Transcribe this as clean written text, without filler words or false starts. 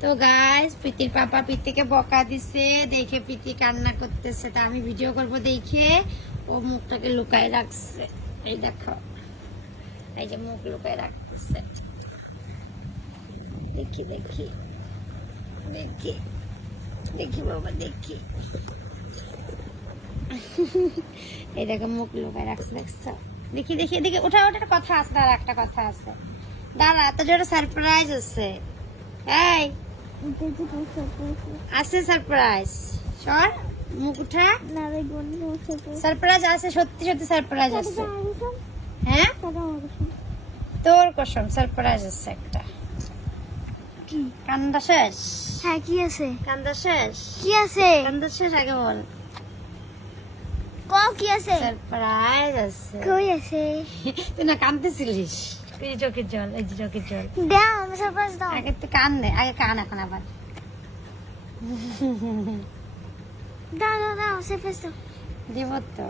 তো গাইস প্রীতির পাপা প্রীতিকে বকা দিছে দেখে প্রীতি কান্না করতেছে, তা আমি ভিডিও করব দেখে ও মুখটাকে লুকায় রাখছে। এই দেখো, এই যে মুখ লুকায় রাখতেছে। দেখি দেখি দেখি দেখি বাবা দেখি, এই দেখো মুখ লুকায় রাখছে, দেখছো? দেখি দেখি দেখি, ওটা ওটার কথা আছে, দাঁড়া একটা কথা আছে, দাঁড়া তো জোরে সারপ্রাইজ আছে। এই আছে সারপ্রাইজ, সর মুখ উঠা, সারপ্রাইজ আছে, সত্যি সত্যি সারপ্রাইজ আছে। হ্যাঁ তোর কসম সারপ্রাইজ আছে একটা। কান্দা শেষ? হ্যাঁ কি আছে? কান্দা শেষ? কি আছে? কান্দা শেষ আগে বল। কি আছে? সারপ্রাইজ আছে। কই আছে? তুই না কান্দতেছিলিস, এই যে চোখের জল, এই যে চোখের জল। দাও আমি সারপ্রাইজ দাও। আগে তুই কান দে, আগে কান এখন আবার। দাও দাও দাও সারপ্রাইজ দাও। দিব তো।